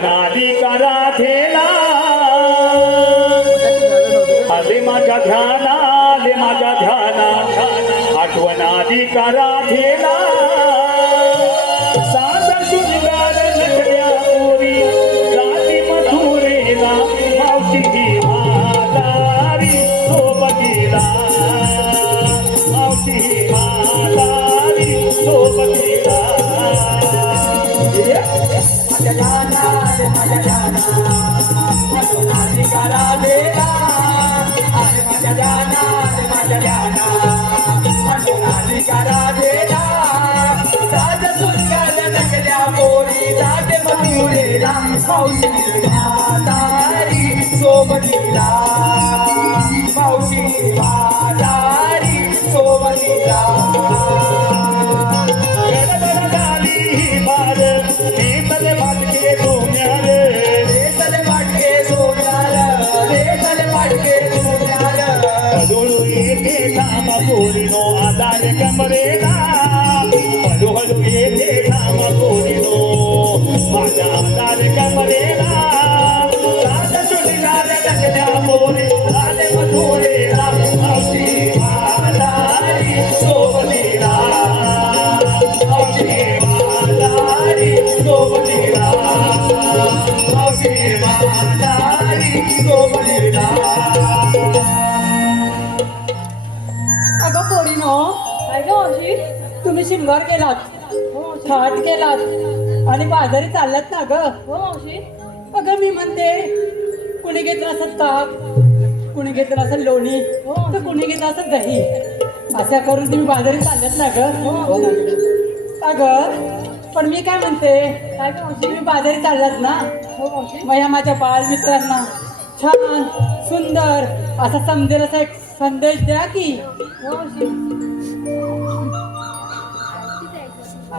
आठवणाधिकारा ठेला आले माझ्या ध्याना आले माझ्या ध्याना। आठवणाधिकारा ठेला सादर शृंगार नटल्या पोरी राती मथुरेला मावशी ही म्हातारी सोबतीला मावशी ही म्हातारी सोबतीला माझ्या जाना रे माझ्या जाना आठवणाधिकारा सोबतीला तुम्ही शिंगार केलात. हो थाट केलात. आणि बाजारी चाललात ना ग? हो मावशी. अगं मी म्हणते कुणी घेतलं असं ताक कुणी घेतलं असं लोणी हो. तर कुणी घेतलं असं दही. अशा करून तुम्ही बाजारी चाललात ना हो ग अगं पण मी काय म्हणते काय तुम्ही बाजारी चाललात ना? हो ह्या माझ्या बाल मित्रांना छान सुंदर असा समजेल असा एक संदेश द्या की.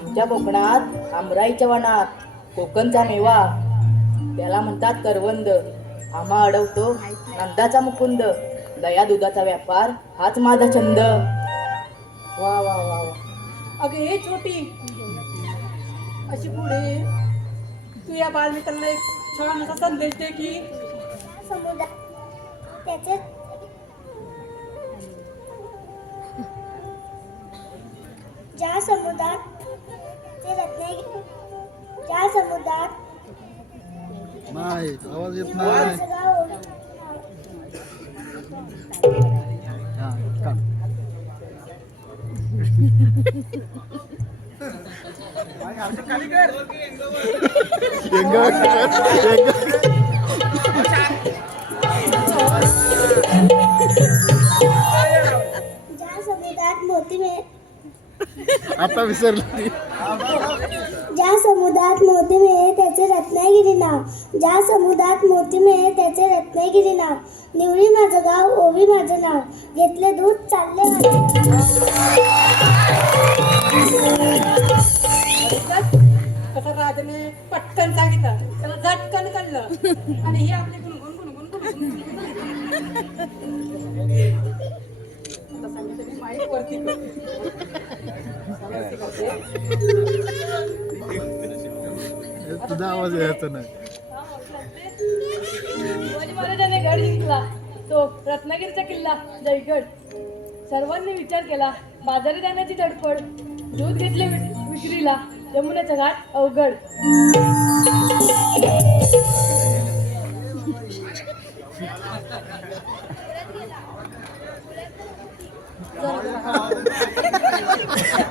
आमच्या कोकणात आमराईच्या वनात कोकणचा मेवा. त्याला म्हणतात करवंद. आम्हा अडवतो नंदाचा मुकुंद. दया दुधाचा व्यापार हाच माझा छंद. वा वा वा वा. अगं हे छोटी. अशी पुढे. तू या बालमित्रांना एक छान असा संदेश दे की समुदाय त्याचे ज्या समुदायात ते रत्नागिरी ज्या समुदायात नाही आवाज येत नाही। गाव हा, काढ. Angle, angle. ज्या समुदायात मोती मिळे आता विसरली ज्या समुदायात मोती मिळे त्याचे रत्नागिरी नाव ज्या समुदायात मोती मिळे त्याचे रत्नागिरी नाव निवळी माझं गाव ओवी माझं नाव. घेतले दूध चालले माझे कसं राजाने पटकन सांगितलं. त्याला झटकन कळलं. आणि हे आपले गुणगुण गुणगुण गुणगुण आता सांगितलं मी माईक वरती तुझा आवाज यायचा नाही. शिवाजी महाराजांनी गड जिंकला. तो रत्नागिरीचा किल्ला जयगड. सर्वांनी विचार केला बाजारी जाण्याची धडपड दूध घेतले विक- विक्रीला यमुनेचा घाट अवघड.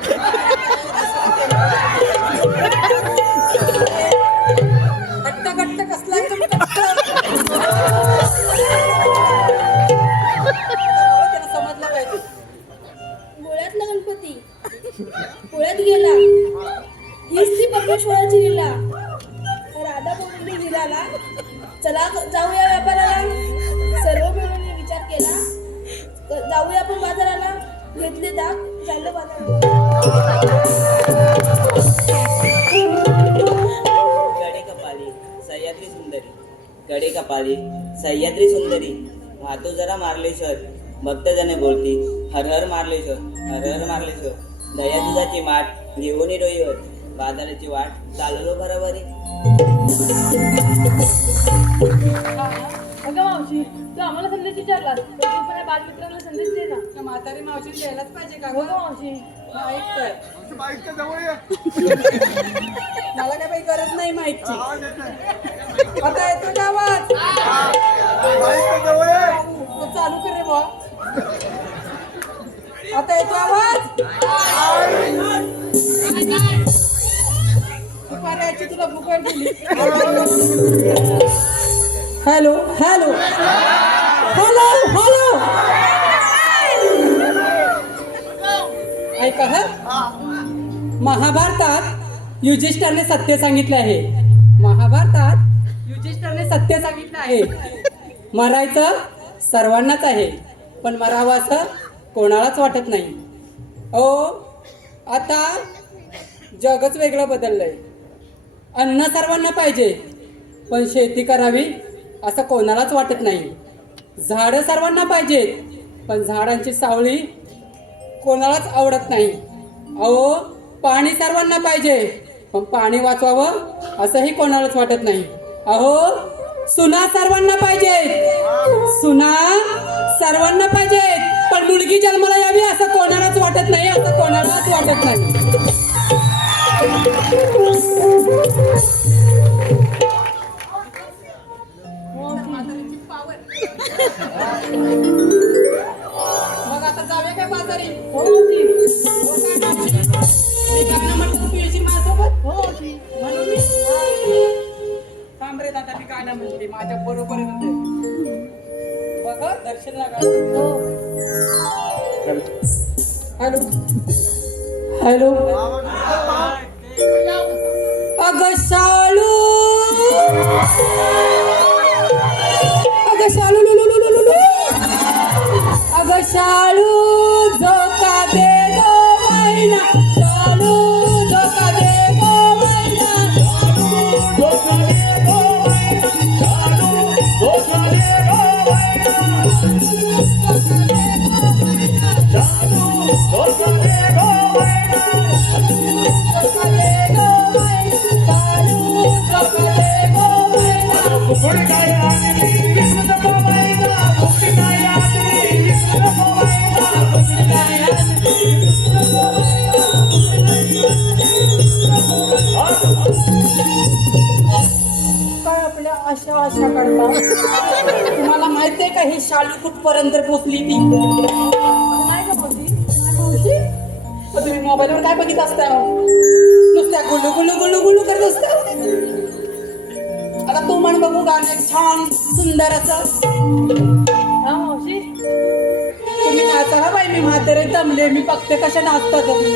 पुण्यात गेला. हीच ती परमेश्वराची लीला. राधा बोलली गिराला चला जाऊया व्यापाराला. सर्व मिळून विचार केला. जाऊया आपण बाजाराला. घेतले दाग चाललं बाजाराला. कडे कपाली सह्याद्री सुंदरी. कडे कपाली सह्याद्री सुंदरी. वाहतो जरा मार्लेश्वर. भक्तजने बोलती हर हर मार्लेश्वर हर हर मार्लेश्वर. दया दुधाची माठ घेऊन डोईवर बाजाराची वाट चाललो बरोबरी अगं मावशी तू आम्हाला संदेश विचारला तू पण या बालमित्राला संदेश दे ना. त्या म्हातारी मावशी द्यायलाच पाहिजे का हो गं? गं? मावशी. ऐक तर. बाईकच्या जवळ ये. मला काय बाई गरज नाही माहितची आता येतो का आवाज बाईकच्या जवळ ये. तो चालू कर रे बुवा. आता येतो आवाज तुला फुकट दिली. Hello hello. Hello hello. ऐका ह. महाभारतात युधिष्ठरने सत्य सांगितले आहे. महाभारतात युधिष्ठरने सत्य सांगितलं आहे. मरायचं सर्वांनाच आहे. पण मरावं असं कोणालाच वाटत नाही. ओ आता जगच वेगळं बदललंय. अन्न सर्वांना पाहिजे पण शेती करावी असं कोणालाच वाटत नाही. झाडं सर्वांना पाहिजेत पण झाडांची सावळी कोणालाच आवडत नाही. अहो पाणी सर्वांना पाहिजे पण पाणी वाचवावं असंही कोणालाच वाटत नाही. अहो सुना सर्वांना पाहिजेत. सुना सर्वांना पाहिजेत. पण मुलगी जन्माला यावी असं कोणालाच वाटत नाही असं कोणालाच वाटत नाही. आता जाऊया हो, हो, काय हो, बाजारी रे दादा माझ्या बरोबर बघ हो. हॅलो. हॅलो. अग शालू. अग शालू अग शालू. काय आपल्या आशा आशा करता? तुम्हाला माहितीये का ही शालू कुठपर्यंत पोचली ती? नाही तुम्ही मोबाईलवर काय बघित असता नुसत्या गुलू गुलू गुलू गुलू करत असता. तू म्हण बघू गाणं छान सुंदर असं तुम्ही नाचा बाई मी म्हातारे जमले मी बघते कशा नाचतात तुम्ही?